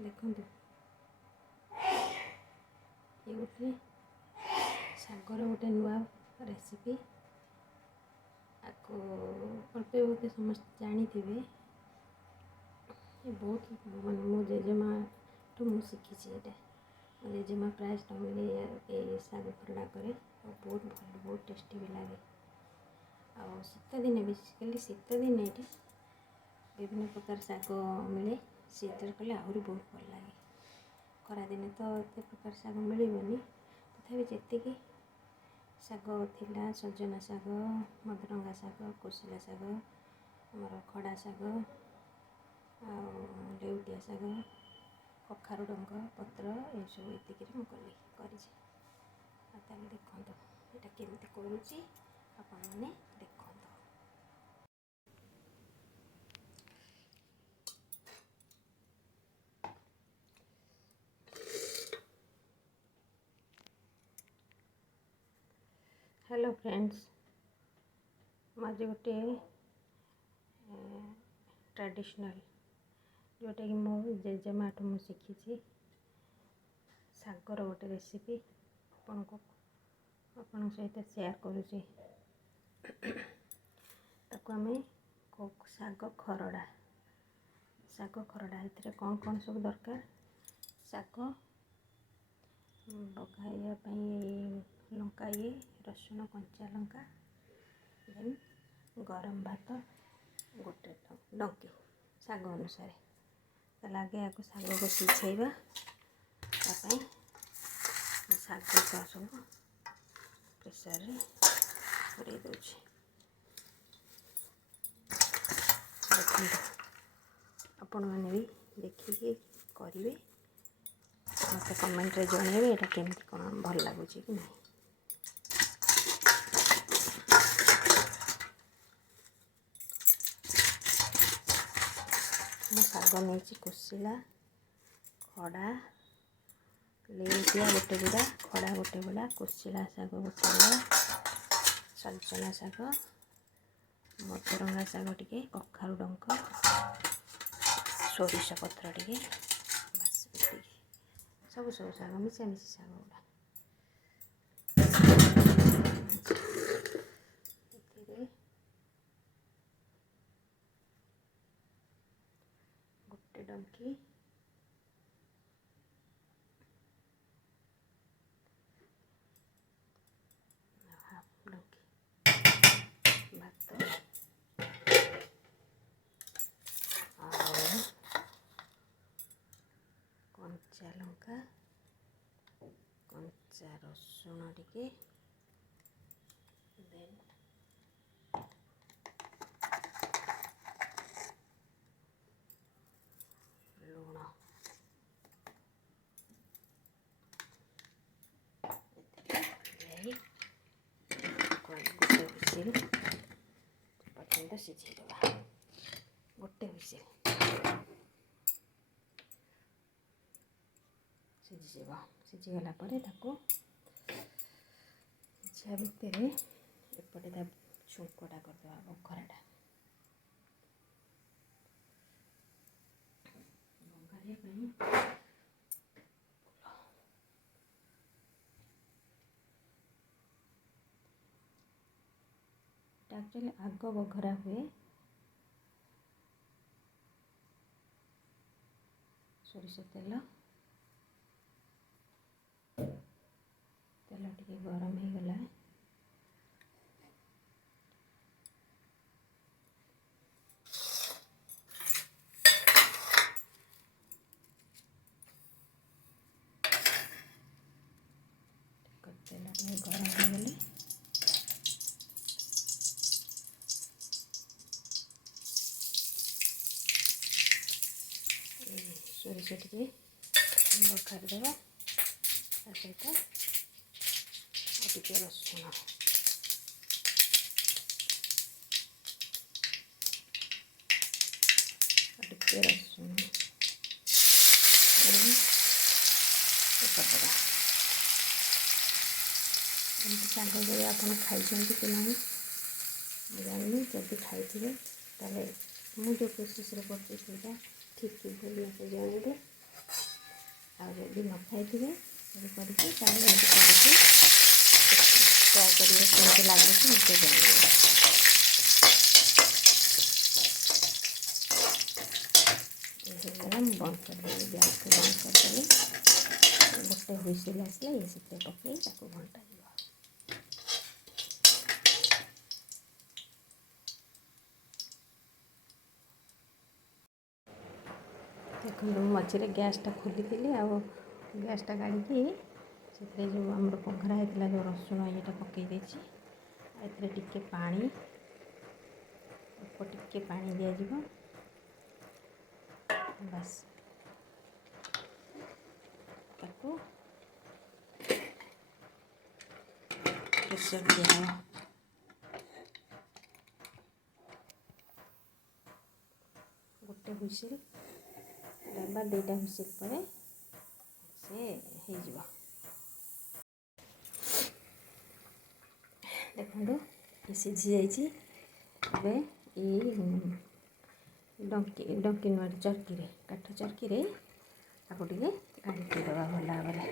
देखंतु ये गोटे सागर गोटे नुआ रेसिपी आपको अल्प बहुत समस्त जानी ये बहुत माने मो जेजेमा तो मुझे शिखी ये मो जेजेमा प्राय टाइम ये साग खरड़ा करे और बहुत भल बहुत टेस्टी भी लगे। आ शीत दिन बेसिकली शीत दिन ये विभिन्न प्रकार साग मिले शीत कले आहरी बहुत भल लगे। खरा दिन तो एत प्रकार साग मिलबनी तथापि जी साग थिला सजना साग मदरंगा साग कोशिला साग आमर खड़ा साग लेउटिया साग कखारु डंक पत्र ये सब ये मुझे कर देखो यहाँ केमी करुच्ची आपण मैंने देखो। हेलो फ्रेंड्स आज गोटे ट्रेडिशनल जोटा कि मो जेजेमा ठू मुझे शिखी सागर गोटे रेसिपी आपण सहित शेयर करुच्ची आम साग खरड़ा ये कौन कौन सब दरकार साग पकाइवाई लंका ये रसुण कंचा लंका देन गरम भात गोटे डंकी साग अनुसार तो आगे आपको साग को सिझेवा साग का सब प्रेसर पूरे दूसरी देखो आपण मैंने भी देखिए करेंगे मत कमेंट रे जनइबे यहाँ केमी कौन भल लगुच कि नहीं। मो साग नहीं कोशिला खड़ा लेउटिया गोटे गुड़ा खड़ा गोटे गुड़ा कोशिला साग गोटे गुड़ा सजना साग मदरंगा साग टे कखारु डंक सोरिष पत्र टे बस सब सब साग मिशा मिशी साग गुड़ा गोटे डंकी हाफ डंकी भात कंचा लंका कंचा रसुण टे देन लुण गोटे विसिल पर्यंत सिझेदेवा गोटे विसिल सिझीज सिझीगला सिझा भितर एपटे छुंकटा करदे बघराटा एक्चुअली आग बघरा हुए सोरिष तेल टे गरम हो गला तेल टे गरम हो गले सोरिष टे बघार देवा सहित टे रसुण टे रसुण पकड़ा एमती साग कर आप खाई कि नहीं जानी जब खाई मुझे प्रोसेस कर ठीक कि भूल मत जानते ଆଉ ଯଦି ନ ଖାଇଥିବେ କରିକି ତାହେଲେ ଏମିତି କରିକି ଟ୍ରାଏ କରିବେ କେମିତି ଲାଗୁଛି ମୋତେ ଜାଣିବେ। ହେଇଗଲା, ମୁଁ ବନ୍ଦ କରିଦେଲି, ଗ୍ୟାସ୍କୁ ବନ୍ଦ କରିଦେଲି। ଗୋଟେ ହୁଇସିଲ୍ ଆସିଲେ ଏ ସେଥିରେ ପକାଇ ତାକୁ ଘଣ୍ଟା ଯିବ। ଦେଖନ୍ତୁ ମୁଁ ମଝିରେ ଗ୍ୟାସ୍ଟା ଖୋଲିଥିଲି ଆଉ ଗ୍ୟାସ୍ଟା କାଢ଼ିକି ସେଥିରେ ଯେଉଁ ଆମର ପଘରା ହେଇଥିଲା ଯେଉଁ ରସୁଣ ଇଏଟା ପକାଇ ଦେଇଛି। ଏଥିରେ ଟିକେ ପାଣି, ଅଳ୍ପ ଟିକେ ପାଣି ଦିଆଯିବ। ବାସ୍ ତାକୁ ପ୍ରେସର୍ ଦିଆହେବ। ଗୋଟେ ହୁଇସିଲ୍ ବା ଦୁଇଟା ହୁଇସିଲ୍ ପରେ ସେ ହେଇଯିବ। ଦେଖନ୍ତୁ ସିଝି ଯାଇଛି। ଏବେ ଏଇ ଡଙ୍କି ନୁହଁ ଚର୍କିରେ, କାଠ ଚର୍କିରେ ତାକୁ ଟିକେ ଘାଣ୍ଟି ଦେବା ଭଲ ଭାବରେ।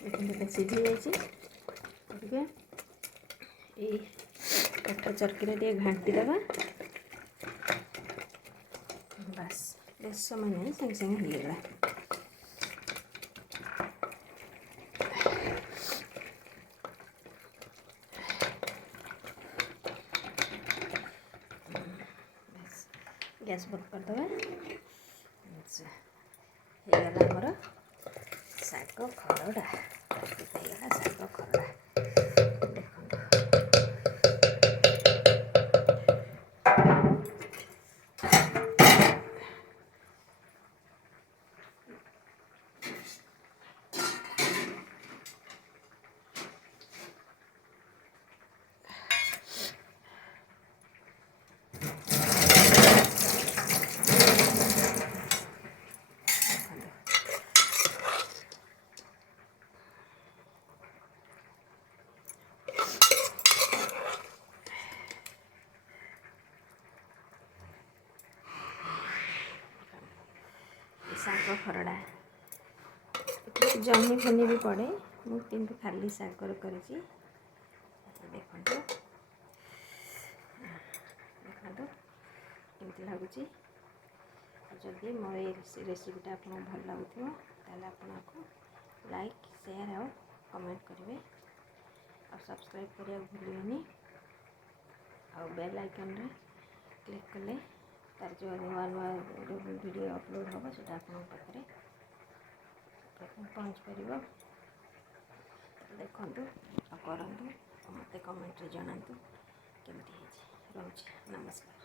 ଦେଖନ୍ତୁ ସିଝି ଯାଇଛି। ଟିକେ ଏଇ କାଠ ଚର୍କିରେ ଟିକେ ଘାଣ୍ଟି ଦେବା। ବାସ୍ ବେଶୀ ସମୟ ନାହିଁ, ସାଙ୍ଗେ ସାଙ୍ଗେ ହେଇଗଲା। ଗ୍ୟାସ୍ ବନ୍ଦ କରିଦେବା। ହେଇଗଲା ଆମର ଶାଗ ଖରଡ଼ା। ହେଇଗଲା ଶାଗ ଖରଡ଼ା। ଦେଖନ୍ତୁ ଶାଗ ଖରଡ଼ା, ଜହ୍ନି ଫହ୍ନି ବି ପଡ଼େ, ମୁଁ କିନ୍ତୁ ଖାଲି ଶାଗରେ କରିଛି। ଦେଖନ୍ତୁ ଦେଖନ୍ତୁ କେମିତି ଲାଗୁଛି। ଯଦି ମୋ ଏ ରେସିପିଟା ଆପଣଙ୍କୁ ଭଲ ଲାଗୁଥିବ ତାହେଲେ ଆପଣଙ୍କୁ ଲାଇକ୍, ସେୟାର ଆଉ କମେଣ୍ଟ କରିବେ। ଆଉ ସବସ୍କ୍ରାଇବ୍ କରିବାକୁ ଭୁଲିବେନି। ଆଉ ବେଲ୍ ଆଇକନ୍ରେ କ୍ଲିକ୍ କଲେ ତାର ଯେଉଁ ନୂଆ ନୂଆ ଭିଡ଼ିଓ ଅପଲୋଡ଼ ହେବ ସେଇଟା ଆପଣଙ୍କ ପାଖରେ ପହଞ୍ଚି ପାରିବ। ଦେଖନ୍ତୁ ଆଉ କରନ୍ତୁ, ମୋତେ କମେଣ୍ଟରେ ଜଣାନ୍ତୁ କେମିତି ହେଇଛି। ରହୁଛି, ନମସ୍କାର।